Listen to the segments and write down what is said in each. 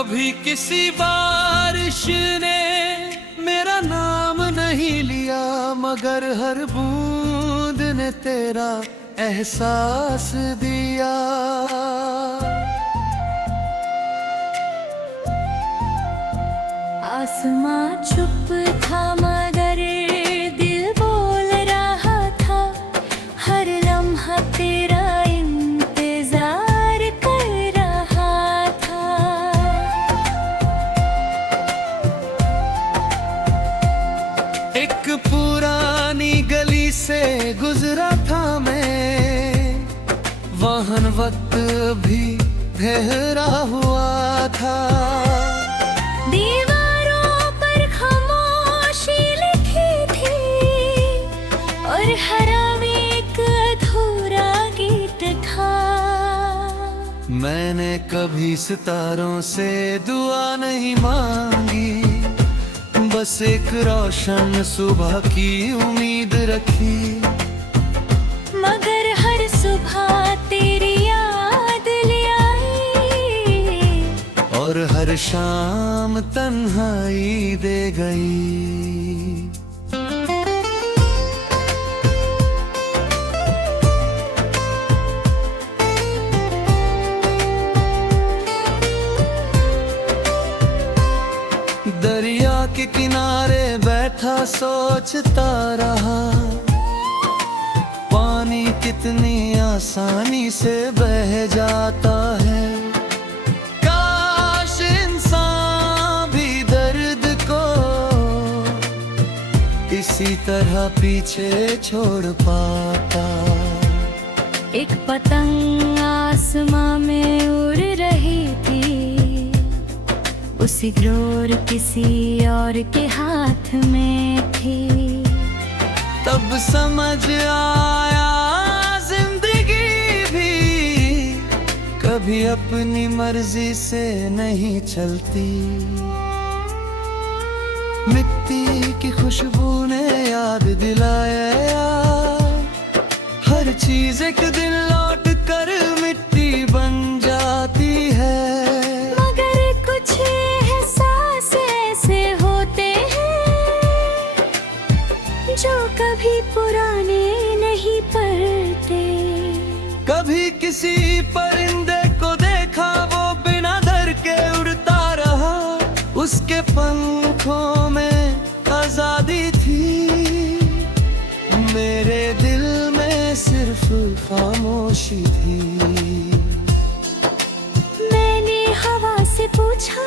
कभी किसी बारिश ने मेरा नाम नहीं लिया, मगर हर बूंद ने तेरा एहसास दिया। आसमां चुप था मगर दिल बोल रहा था, हर लम्हा तेरा इंतजार कर रहा था। एक पुरानी गली से गुजरा था मैं, वाहन वक्त भी ठहरा हुआ था। दीवारों पर खामोशी लिखी थी और हरा में एक अधूरा गीत था। मैंने कभी सितारों से दुआ नहीं मांगी, बस एक रोशन सुबह की उम्मीद रखी। मगर हर सुबह तेरी याद ले आई और हर शाम तन्हाई दे गई। दरिया के किनारे बैठा सोचता रहा, पानी कितनी आसानी से बह जाता है। काश इंसान भी दर्द को इसी तरह पीछे छोड़ पाता। एक पतंग आसमां में उड़ रही थी, उसी डोर किसी और के हाथ में थी। तब समझ आया जिंदगी भी कभी अपनी मर्जी से नहीं चलती। मिट्टी की खुशबू ने याद दिलाया, हर चीज एक दिन लौट कर मिट्टी बन जाती है। मगर कुछ एहसास ऐसे होते हैं जो कभी पुराने नहीं पड़ते। कभी किसी परिंदे को देखा, वो बिना डर के उड़ता रहा, उसके पंखों में आजादी थी। मेरे दिल में सिर्फ खामोशी थी। मैंने हवा से पूछा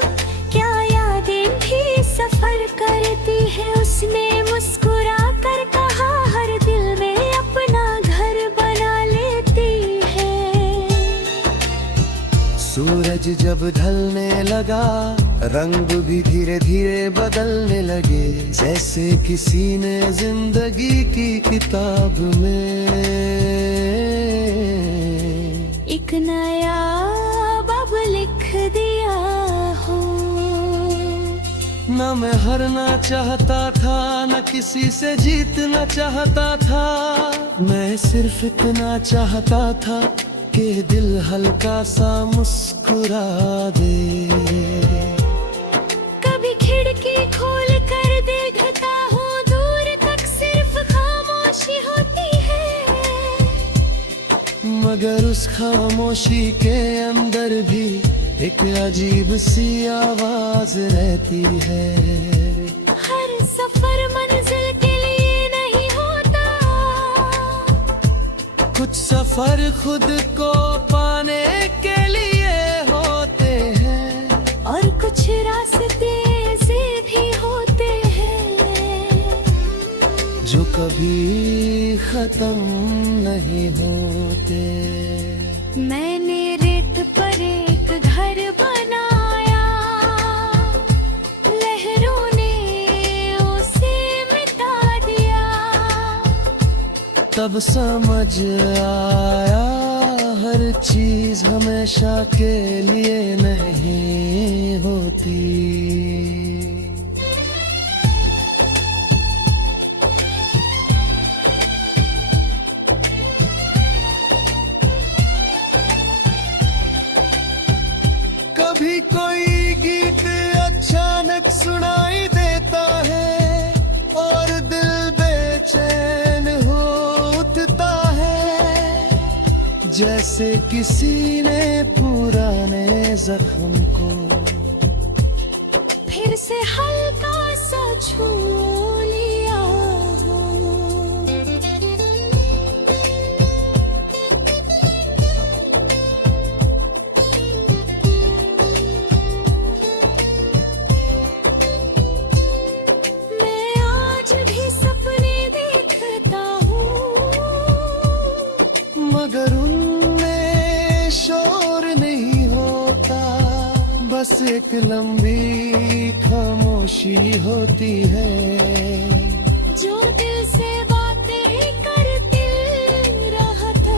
क्या यादें भी सफर करती है, उसने मुस्कुरा कर कहा हर दिल में अपना घर बना लेती है। सूरज जब ढलने लगा, रंग भी धीरे धीरे बदलने लगे, जैसे किसी ने जिंदगी की किताब में एक नया बाब लिख दिया हो। न मैं हारना चाहता था, न किसी से जीतना चाहता था। मैं सिर्फ इतना चाहता था कि दिल हल्का सा मुस्कुरा दे। कभी खिड़की खोल कर देखता हूँ, दूर तक सिर्फ खामोशी होती है। मगर उस खामोशी के अंदर भी एक अजीब सी आवाज रहती है। हर सफर मंजिल के लिए नहीं होता, कुछ सफर खुद को पाने के लिए होते हैं, और कुछ रास्ते ऐसे भी होते हैं जो कभी खत्म नहीं होते। मैंने रेत पर एक घर बनाया, लहरों ने उसे मिटा दिया। तब समझ आया हर चीज हमेशा के लिए नहीं होती। कभी कोई जैसे किसी ने पुराने जख्म को फिर से हल्का सा छू लिया हो। मैं आज भी सपने देखता हूँ, मगर उनमें शोर नहीं होता, बस एक लंबी खामोशी होती है। जो दिल से बातें करती रहता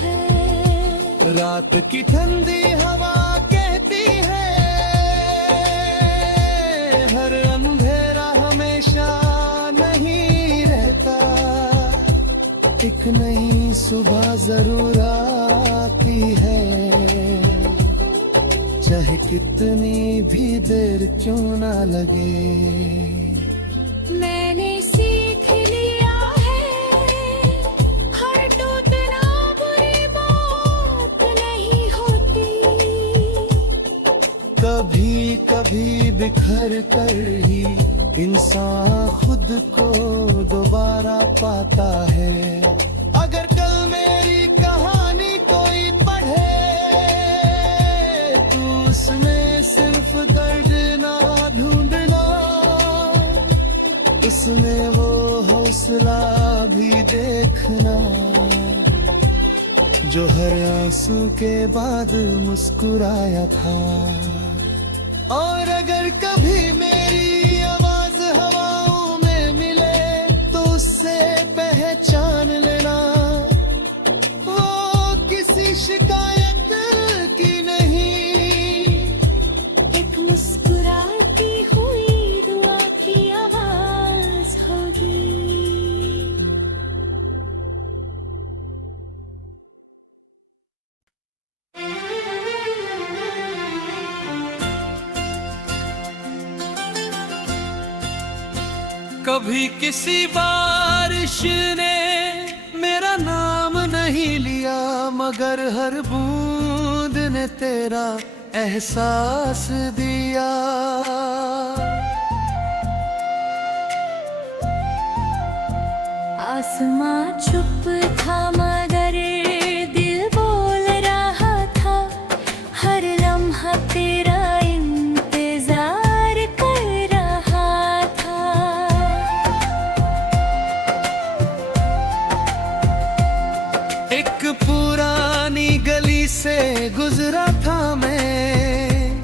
है। रात की ठंडी हवा कहती है, हर अंधेरा हमेशा नहीं रहता, एक नई सुबह जरूर आती है, चाहे कितनी भी देर क्यों ना लगे। मैंने सीख लिया है, हर टूटना बुरी बात नहीं होती। कभी कभी बिखर कर ही इंसान खुद को दोबारा पाता है। अगर कल मेरी कहानी कोई पढ़े, तो उसमें सिर्फ दर्द ना ढूंढना, उसमें वो हौसला भी देखना, जो हर आंसू के बाद मुस्कुराया था। और अगर कभी मेरी आवाज हवाओं में मिले, तो उससे पहचान लेना, वो किसी शिकायत की नहीं, एक मुस्कुराती हुई दुआ की आवाज होगी। कभी किसी बारिश ने मेरा नाम नहीं लिया, मगर हर बूंद ने तेरा एहसास दिया। आसमां चुप था मगर दिल बोल रहा था, हर लम्हा तेरा इंतजार कर रहा था। एक पुरानी गली से गुजरा था मैं,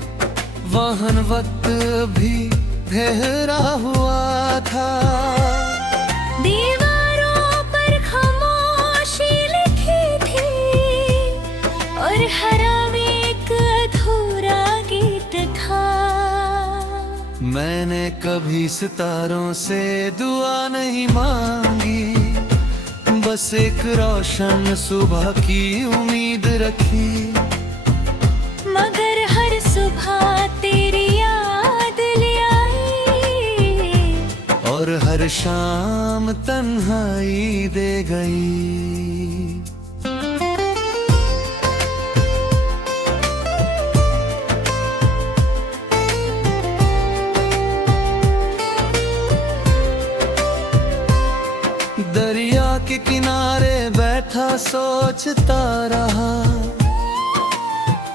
वाहन वक्त भी ठहरा हुआ था। दीवारों पर खामोशी लिखी थी, और हर एक अधूरा गीत था। मैंने कभी सितारों से दुआ नहीं मांगी, बस एक रोशन सुबह की उम्मीद रखी। मगर हर सुबह तेरी याद ले आई, और हर शाम तन्हाई दे गई। दरिया के किनारे बैठा सोचता रहा,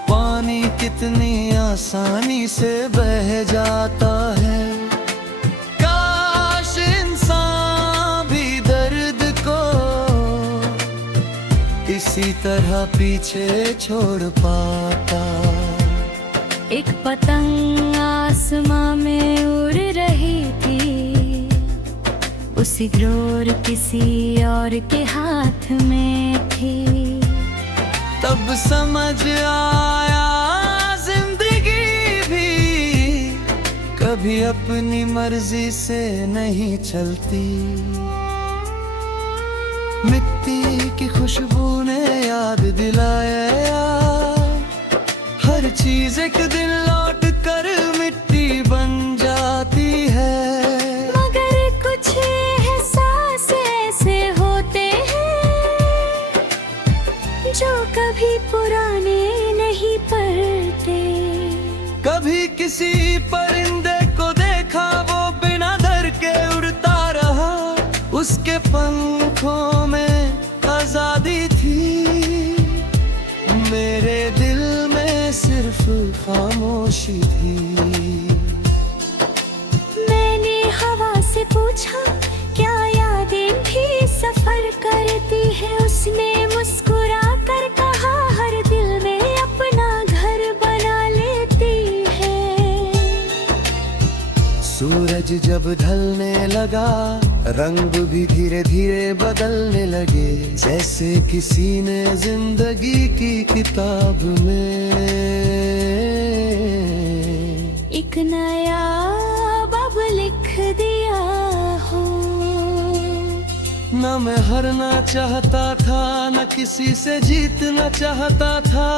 पानी कितनी आसानी से बह जाता है। काश इंसान भी दर्द को इसी तरह पीछे छोड़ पाता। एक पतंग आसमां में उड़ रही थी, उसी ग्रोर किसी और के हाथ में थी। तब समझ आया जिंदगी भी कभी अपनी मर्जी से नहीं चलती। मिट्टी की खुशबू ने याद दिलाया, हर चीज एक दिन लौट कर मिट्टी बन जाती है। मगर कुछ एहसास ऐसे होते हैं जो किसी परिंदे को देखा वो बिना डर के उड़ता रहा, उसके पंखों में आजादी थी, मेरे दिल में सिर्फ खामोशी थी। मैंने हवा से पूछा क्या यादें भी सफर करती है, उसने मुस्कुरा कर कहा हर दिल में अपना घर बना लेती है। सूरज जब ढलने लगा रंग भी धीरे धीरे बदलने लगे, जैसे किसी ने जिंदगी की किताब में एक नया बब लिख दिया हो। न मैं हारना चाहता था, न किसी से जीतना चाहता था,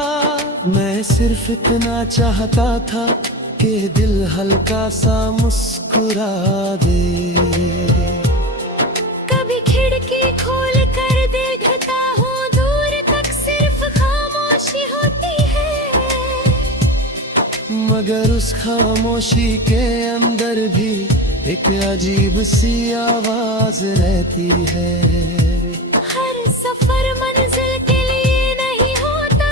मैं सिर्फ इतना चाहता था कि दिल हल्का सा मुस्कुरा दे। कभी खिड़की खोल कर देखता हूँ दूर तक सिर्फ खामोशी होती है, मगर उस खामोशी के अंदर भी एक अजीब सी आवाज रहती है। हर सफर मंजिल के लिए नहीं होता,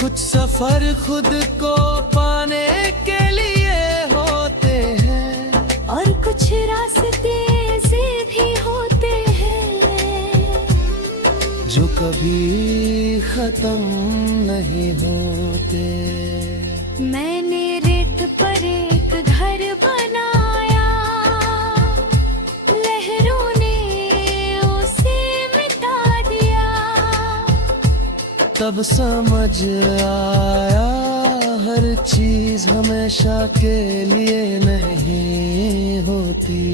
कुछ सफर खुद को पाने के लिए होते हैं, और कुछ रास्ते ऐसे भी होते हैं जो कभी खत्म नहीं होते। मैंने रेत पर एक घर बनाया, लहरों ने उसे मिटा दिया, तब समझ आया हर चीज हमेशा के लिए नहीं होती।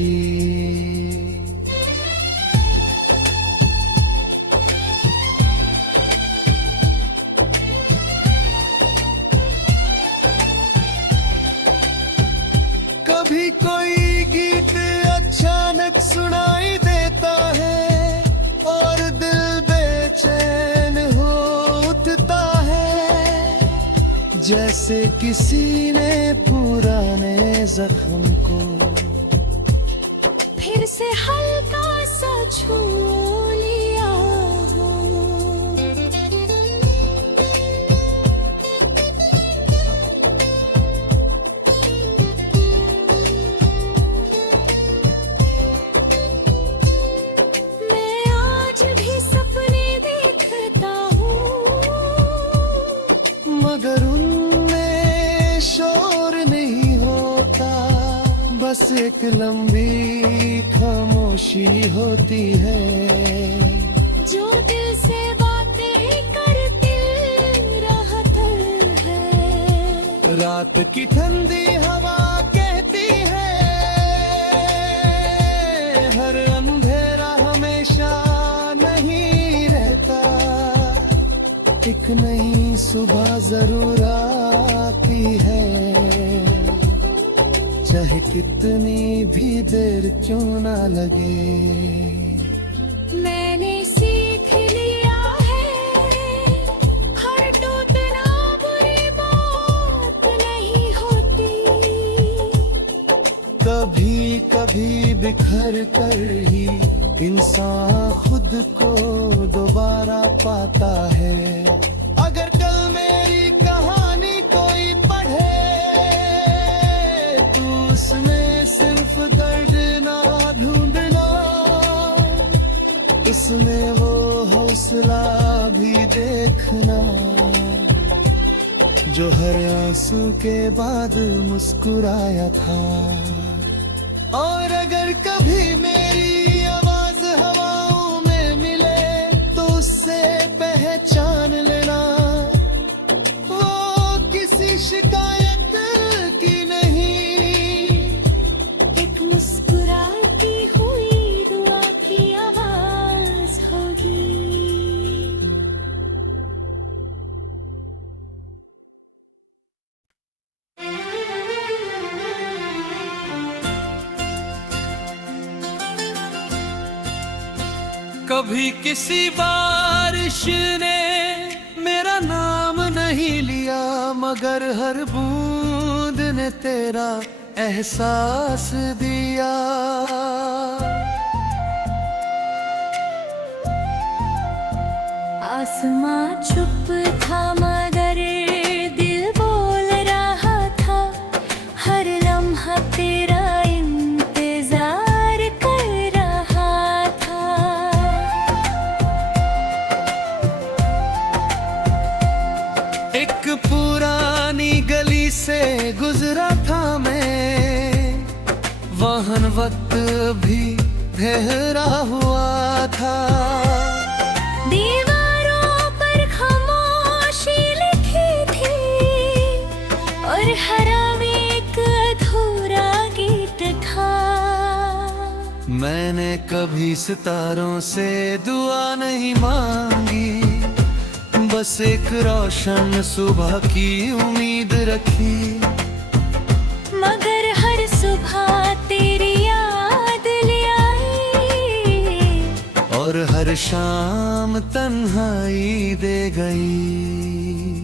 कभी कोई गीत अचानक सुनाई देता है और दिल बेचैन हो उठता है, जैसे किसी ने पुराने जख्म को फिर से हल्का सा छू लिया हो। मैं आज भी सपने देखता हूँ, मगर उनमें शोर नहीं होता, बस एक लंबी खामोशी होती है, जो दिल से बातें करती रहता है। रात की ठंडी हवा कहती है हर अंधेरा हमेशा नहीं रहता, एक नई सुबह जरूर आती है, चाहे कितनी भी देर क्यों ना लगे। मैंने सीख लिया है हर टूटना बुरी बात नहीं होती, कभी कभी बिखर कर ही इंसान खुद को दोबारा पाता है। अगर कल मेरी कहानी कोई पढ़े तो उसमें सिर्फ दर्द ना ढूंढना, उसमें वो हौसला भी देखना जो हर आंसू के बाद मुस्कुराया था। और अगर कभी मेरी आवाज हवाओं में मिले तो उससे पहचान लेना, वो किसी शिकायत की नहीं, एक मुस्कुराती हुई दुआ की आवाज होगी। कभी किसी बारिश ने मेरा नाम नहीं नहीं लिया, मगर हर बूंद ने तेरा एहसास दिया। आसमां चुप था मगर दिल बोल रहा था, हर लम्हा तेरा इंतजार कर रहा था। एक पुरानी गली से गुजरा था मैं, वाहन वक्त भी ठहरा हुआ था। दीवारों पर खामोशी लिखी थी और हर एक अधूरा गीत था। मैंने कभी सितारों से दुआ नहीं मांगी, बस एक रोशन सुबह की उम्मीद रखी। मगर हर सुबह तेरी याद ले आई और हर शाम तन्हाई दे गई।